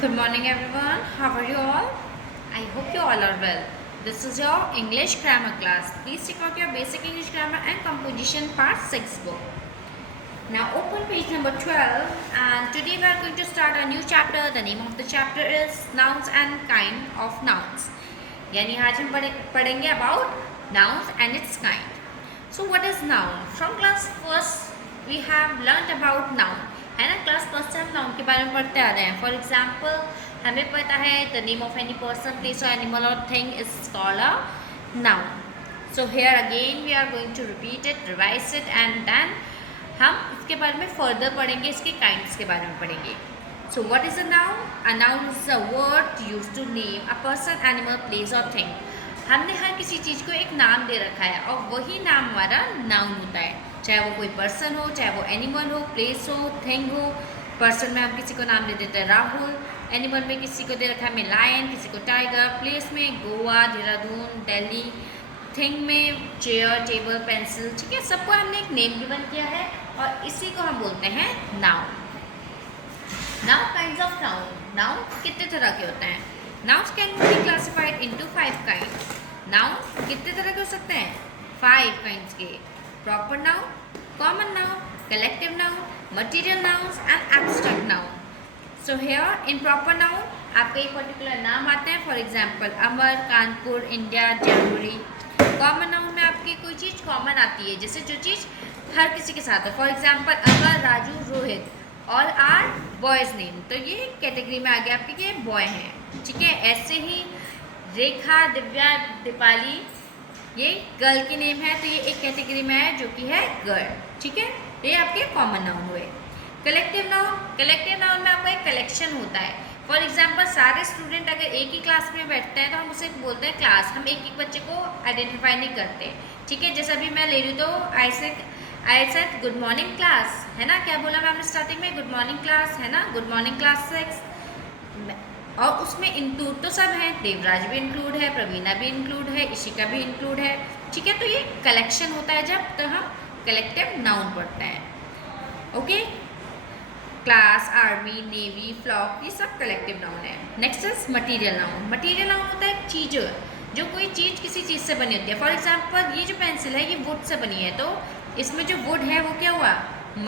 Good morning, everyone. How are you all? I hope you all are well. This is your English grammar class. Please check out your basic English grammar and composition part 6 book. Now open page number 12, and today we are going to start a new chapter. The name of the chapter is Nouns and Kind of Nouns. यानी आज हम पढ़ेंगे about nouns and its kind. So what is noun? From class first we have learnt about noun. है ना, class first से हम noun के बारे में पढ़ते आ रहे हैं. फॉर एग्जाम्पल हमें पता है the name of any person, place और एनिमल और thing is called a noun. So here again we are going to repeat it, revise it and then हम इसके बारे में फर्दर पढ़ेंगे, इसके काइंड्स के बारे में पढ़ेंगे. So what is a noun? A noun is a word used to name a person, animal, place और थिंग. हमने हर किसी चीज़ को एक नाम दे रखा है और वही नाम हमारा नाउन होता है. चाहे वो कोई पर्सन हो, चाहे वो एनिमल हो, प्लेस हो, थिंग हो. पर्सन में हम किसी को नाम दे देते हैं राहुल, एनिमल में किसी को दे रखा है हमें लायन, किसी को टाइगर, प्लेस में गोवा, देहरादून, दिल्ली, थिंग में चेयर, टेबल, पेंसिल. ठीक है, सबको हमने एक नेम गिवन किया है और इसी को हम बोलते हैं noun. Now kinds of noun. Noun कितने तरह के होते हैं? Nouns can be classified into 5 kinds. Noun कितने तरह के हो सकते हैं? 5 काइंड्स के. Proper noun, common noun, collective noun, material nouns and abstract noun. So here in proper noun आपका एक पर्टिकुलर नाम आता है. For example Amar, Kanpur, India, January. Common noun में आपकी कोई चीज़ कॉमन आती है, जैसे जो चीज़ हर किसी के साथ है. For example Amar, Raju, Rohit, all are boys name. तो ये कैटेगरी में आ गया आपके कि बॉय हैं. ठीक है, ऐसे ही रेखा, दिव्या, दीपाली ये गर्ल की नेम है, तो ये एक कैटेगरी में है जो कि है गर्ल. ठीक है, ये आपके कॉमन नाउन हुए. कलेक्टिव नाउन, कलेक्टिव नाउन में आपका एक कलेक्शन होता है. फॉर एग्जांपल सारे स्टूडेंट अगर एक ही क्लास में बैठते हैं तो हम उसे बोलते हैं क्लास. हम एक एक बच्चे को आइडेंटिफाई नहीं करते. ठीक है, जैसे अभी मैं ले रही हूँ तो I said good morning class, है ना. क्या बोला मैम ने स्टार्टिंग में? गुड मॉर्निंग क्लास, है ना. Good morning class 6. और उसमें इंक्लूड तो सब हैं, देवराज भी इंक्लूड है, प्रवीणा भी इंक्लूड है, इशिका भी इंक्लूड है. ठीक है, तो ये कलेक्शन होता है जब तो हम कलेक्टिव नाउन पढ़ते हैं. Okay, class, army, navy, flock, ये सब कलेक्टिव नाउन है. Next is material noun. Material noun होता है चीज़, जो कोई चीज़ किसी चीज़ से बनी होती है. फॉर एग्जाम्पल ये जो पेंसिल है ये वुड से बनी है, तो इसमें जो वुड है वो क्या हुआ?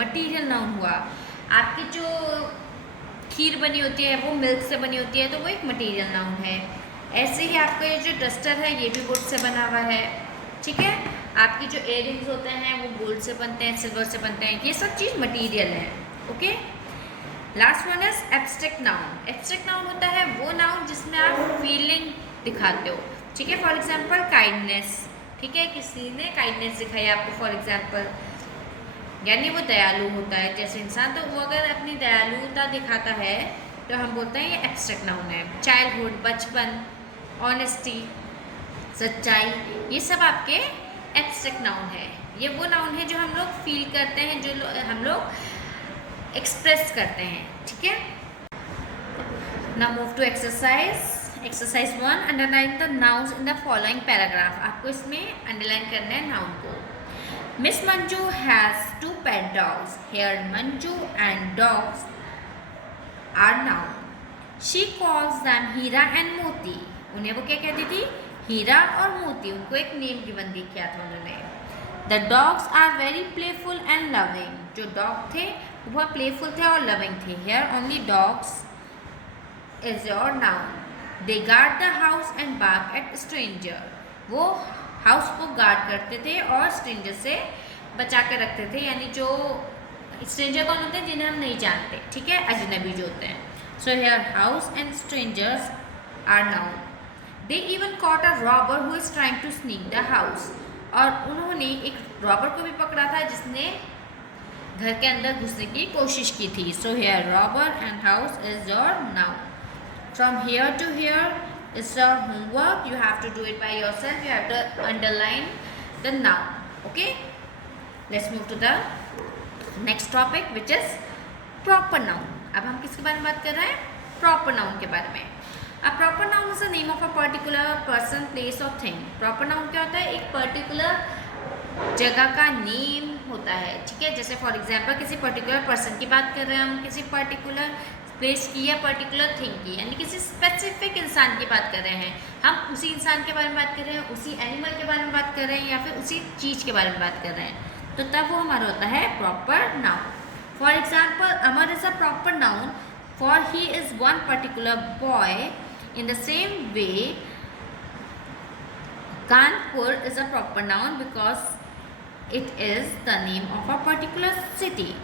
मटीरियल नाउन हुआ. आपकी जो खीर बनी होती है वो मिल्क से बनी होती है, तो वो एक मटेरियल नाउन है. ऐसे ही आपका ये जो डस्टर है ये भी वुड से बना हुआ है. ठीक है, आपकी जो इयररिंग्स होते हैं वो गोल्ड से बनते हैं, सिल्वर से बनते हैं. ये सब चीज़ मटेरियल है. Okay, last one is abstract noun. Abstract noun होता है वो नाउन जिसमें आप फीलिंग दिखाते हो. ठीक है, फॉर एग्जाम्पल काइंडनेस. ठीक है, किसी ने काइंडनेस दिखाई आपको, फॉर एग्जाम्पल यानी वो दयालु होता है जैसे इंसान, तो वो अगर अपनी दयालुता दिखाता है तो हम बोलते हैं ये एब्स्ट्रैक्ट नाउन है. चाइल्डहुड, बचपन, ऑनेस्टी, सच्चाई, ये सब आपके एब्स्ट्रैक्ट नाउन है. ये वो नाउन है जो हम लोग फील करते हैं, जो हम लोग एक्सप्रेस करते हैं. ठीक है, now move to exercise. Exercise 1, underline the nouns in the following paragraph. आपको इसमें अंडरलाइन करना है नाउन को. Miss Manju has 2 pet dogs. Here Manju and dogs are noun. She calls them Hira and Moti. उन्हें वो क्या कहती थी? हीरा और मोती. उनको एक नेम गिवन किया था उन्होंने. The dogs are very playful and loving. जो डॉग थे वो बहुत प्लेफुल थे और लविंग थे. Here only dogs is your noun. They guard the house and bark at stranger. वो हाउस को गार्ड करते थे और स्ट्रेंजर से बचा कर रखते थे. यानी जो स्ट्रेंजर कौन होते हैं? जिन्हें हम नहीं जानते. ठीक है, अजनबी जो होते हैं. So here house and strangers are noun. They even caught a robber who is trying to sneak the house. और उन्होंने एक रॉबर को भी पकड़ा था जिसने घर के अंदर घुसने की कोशिश की थी. So here robber and house is your noun. From here to here is your homework. You have to do it by yourself. You have to underline the noun. Okay, let's move to the next topic which is proper noun. अब हम किसके बारे में बात कर रहे हैं? Proper noun के बारे में. A proper noun is the name of a particular person, place or thing. Proper noun क्या होता है? एक particular जगह का नेम होता है. ठीक है, जैसे फॉर एग्जाम्पल किसी पर्टिकुलर पर्सन की बात कर रहे हैं हम, किसी पर्टिकुलर प्लेस की या पर्टिकुलर थिंग की, यानी किसी स्पेसिफिक इंसान की बात कर रहे हैं, हम उसी इंसान के बारे में बात कर रहे हैं, उसी एनिमल के बारे में बात कर रहे हैं, या फिर उसी चीज़ के बारे में बात कर रहे हैं, तो तब वो हमारा होता है proper noun. For example, Amar is a proper noun for he is one particular boy. In the same way Kanpur is a proper noun because it is the name of a particular city.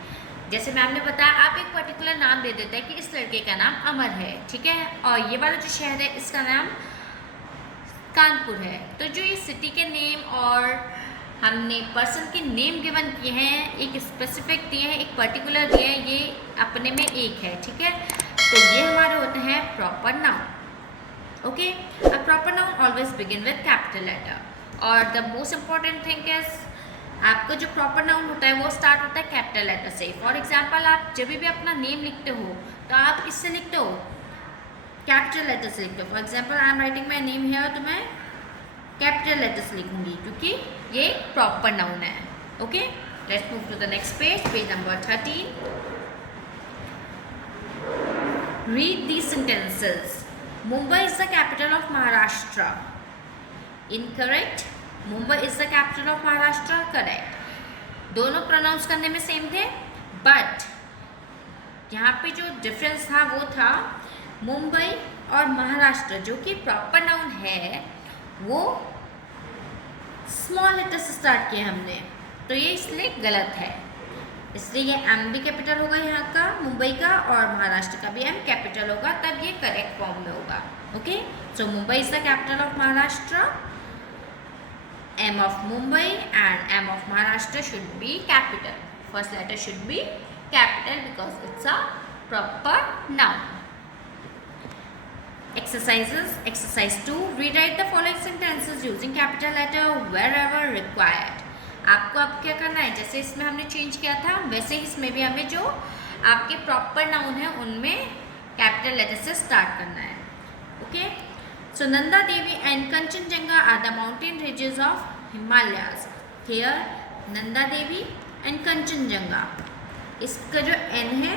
जैसे ma'am ने बताया, आप एक particular नाम दे देते हैं कि इस लड़के का नाम अमर है, ठीक है, और ये वाला जो शहर है इसका नाम कानपुर है। तो जो ये सिटी के नेम और हमने पर्सन के नेम गिवन किए हैं, एक स्पेसिफिक दिए हैं, एक पर्टिकुलर दिए हैं, ये अपने में एक है, ठीक है। तो ये हमारे होते हैं proper noun. Okay, a proper noun always begin with capital letter और the most important thing is आपका जो प्रॉपर नाउन होता है वो स्टार्ट होता है कैपिटल लेटर से। फॉर एग्जाम्पल, आप जब भी अपना नेम लिखते हो तो आप किससे लिखते हो? कैपिटल लेटर से लिखते हो। For example, I am writing my name here, तो मैं कैपिटल लेटर से लिखूंगी क्योंकि ये प्रॉपर नाउन है। Okay, let's move to the next page, page number 13। Read these sentences. Mumbai is the capital of Maharashtra. Incorrect. Mumbai is the capital of Maharashtra, correct. दोनों pronounce करने में सेम थे, बट यहाँ पे जो डिफरेंस था वो था मुंबई और महाराष्ट्र जो कि प्रॉपर नाउन है वो स्मॉल लेटर से स्टार्ट किया हमने, तो ये इसलिए गलत है। इसलिए ये एम भी कैपिटल होगा यहाँ का मुंबई का, और महाराष्ट्र का भी एम कैपिटल होगा, तब ये करेक्ट फॉर्म में होगा। Okay, so Mumbai is the capital of Maharashtra, M of Mumbai and M of Maharashtra should be capital. First letter should be capital because it's a proper noun. Exercises. Exercise 2. Rewrite the following sentences using capital letter wherever required. आपको अब क्या करना है, जैसे इसमें हमने change किया था वैसे ही इसमें भी हमें जो आपके प्रॉपर नाउन है उनमें कैपिटल लेटर से स्टार्ट करना है। Okay, so Nanda Devi and Kanchenjunga are the mountain ranges of Himalayas. Here Nanda Devi and Kanchenjunga, इसका जो N है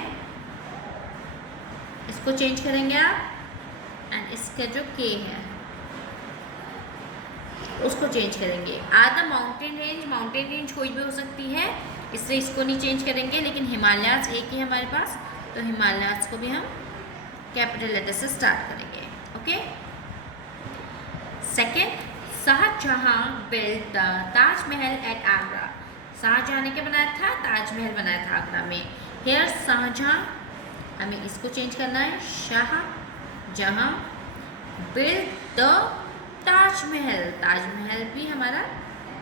इसको चेंज करेंगे आप, एंड इसका जो K है उसको चेंज करेंगे। Are the mountain range, mountain range कोई भी हो सकती है इसलिए इसको नहीं चेंज करेंगे, लेकिन हिमालयाज एक ही हमारे पास, तो हिमालयाज को भी हम कैपिटल लेटर से स्टार्ट करेंगे। Okay, second, Shah Jahan built the Taj Mahal at Agra. Shah Jahan ने क्या बनाया था? ताजमहल बनाया था आगरा में। हेयर शाहजहां, हमें इसको चेंज करना है, शाहजहां बिल्ट द ताजमहल, ताजमहल भी हमारा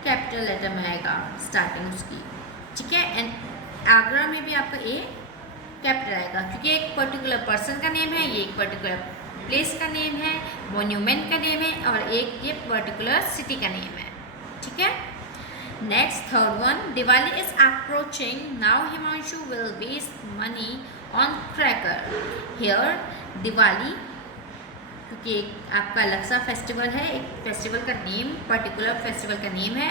कैपिटल लेटर में आएगा स्टार्टिंग उसकी, ठीक है। एंड आगरा में भी आपका ए कैपिटल आएगा क्योंकि एक पर्टिकुलर पर्सन का नेम है, ये एक पर्टिकुलर प्लेस का नेम है, मोन्यूमेंट का नेम है, और एक ये पर्टिकुलर सिटी का नेम है, ठीक है। Next, third one, Diwali is approaching, now Himanshu will waste money on cracker. Here Diwali क्योंकि एक आपका अलग सा फेस्टिवल है, एक फेस्टिवल का नेम, पर्टिकुलर फेस्टिवल का नेम है,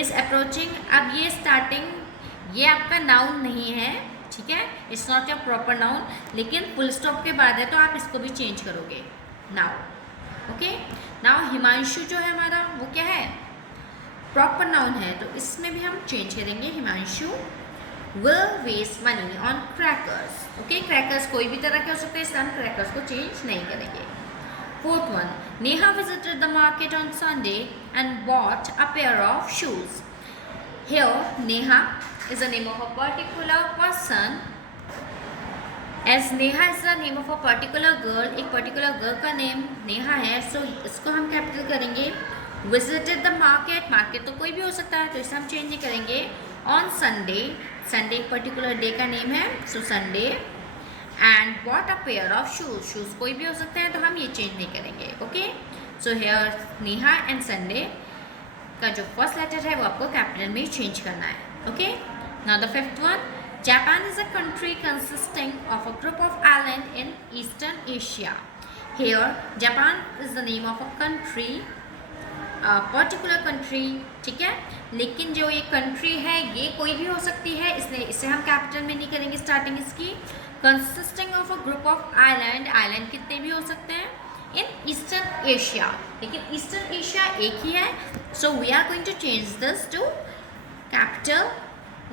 इज अप्रोचिंग। अब ये स्टार्टिंग ये आपका नाउन नहीं है, ठीक है, it's not your proper noun, लेकिन फुल स्टॉप के बाद है तो आप इसको भी चेंज करोगे नाउ। ओके, नाउ हिमांशु जो है हमारा वो क्या है? प्रॉपर नाउन है, तो इसमें भी हम चेंज करेंगे, Himanshu will waste money on crackers. Okay, crackers कोई भी तरह के हो सकते हैं, इसलिए हम क्रैकर्स को चेंज नहीं करेंगे। Fourth one, Neha visited the market on Sunday and bought a pair of shoes. Here Neha is the name of a particular person, as Neha is the name of a particular girl, एक particular girl का name Neha है, so इसको हम capital करेंगे। visited the market, market तो कोई भी हो सकता है तो इसे हम चेंज नहीं करेंगे। on Sunday, संडे एक पर्टिकुलर डे का नेम है, so Sunday, and bought a pair of shoes, shoes कोई भी हो सकते हैं तो हम ये चेंज नहीं करेंगे। Okay, so here Neha and Sunday का जो फर्स्ट लेटर है वो आपको कैपिटल में चेंज करना है। Okay, now the fifth one, Japan is a country consisting of a group of islands in Eastern Asia. Here Japan is the name of a country, a particular country, ठीक है, लेकिन जो ये country है ये कोई भी हो सकती है, इसलिए इसे हम कैपिटल में नहीं करेंगे स्टार्टिंग इसकी, consisting of a group of island, island कितने भी हो सकते हैं इन ईस्टर्न एशिया, लेकिन ईस्टर्न एशिया एक ही है. So we are going to change this to capital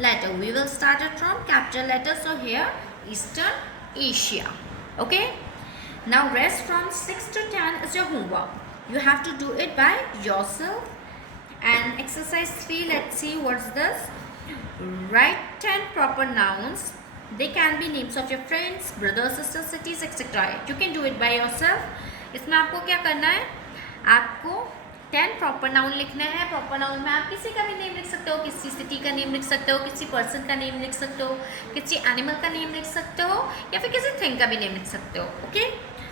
letter. We will start it from capital letter. So here Eastern Asia. Okay. Now rest from 6 to 10 is your homework. You have to do it by yourself. And exercise 3, let's see what's this. Write 10 proper nouns. They can be names of your friends, brothers, sisters, cities, etc. You can do it by yourself. इसमें आपको क्या करना है, आपको 10 proper noun लिखना है. Proper noun में आप किसी का भी नेम लिख सकते हो, किसी सिटी का नेम लिख सकते हो, किसी पर्सन का नेम लिख सकते हो, किसी एनिमल का नेम लिख सकते हो, या फिर किसी थिंग का भी नेम लिख सकते हो. Okay,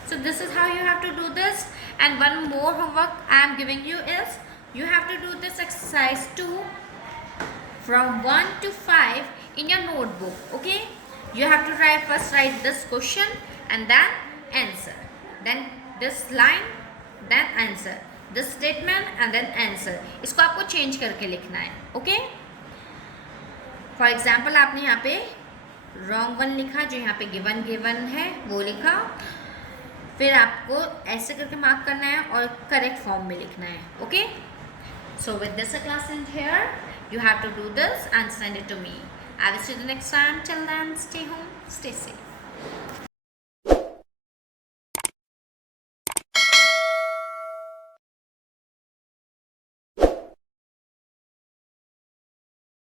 so this is how you have to do this. And one more homework I am giving you is you have to do this exercise 2 from 1 to 5 in your notebook. Okay, you have to write this question and then answer, then this line, then answer, this statement and then answer. इसको आपको change करके लिखना है. Okay, for example आपने यहाँ पे wrong one लिखा, जो यहाँ पे गिवन है वो लिखा, फिर आपको ऐसे करके मार्क करना है और करेक्ट फॉर्म में लिखना है. Okay, so with this class in here, you have to do this and send it to me. I will see you the next time. Till then, stay home, stay safe.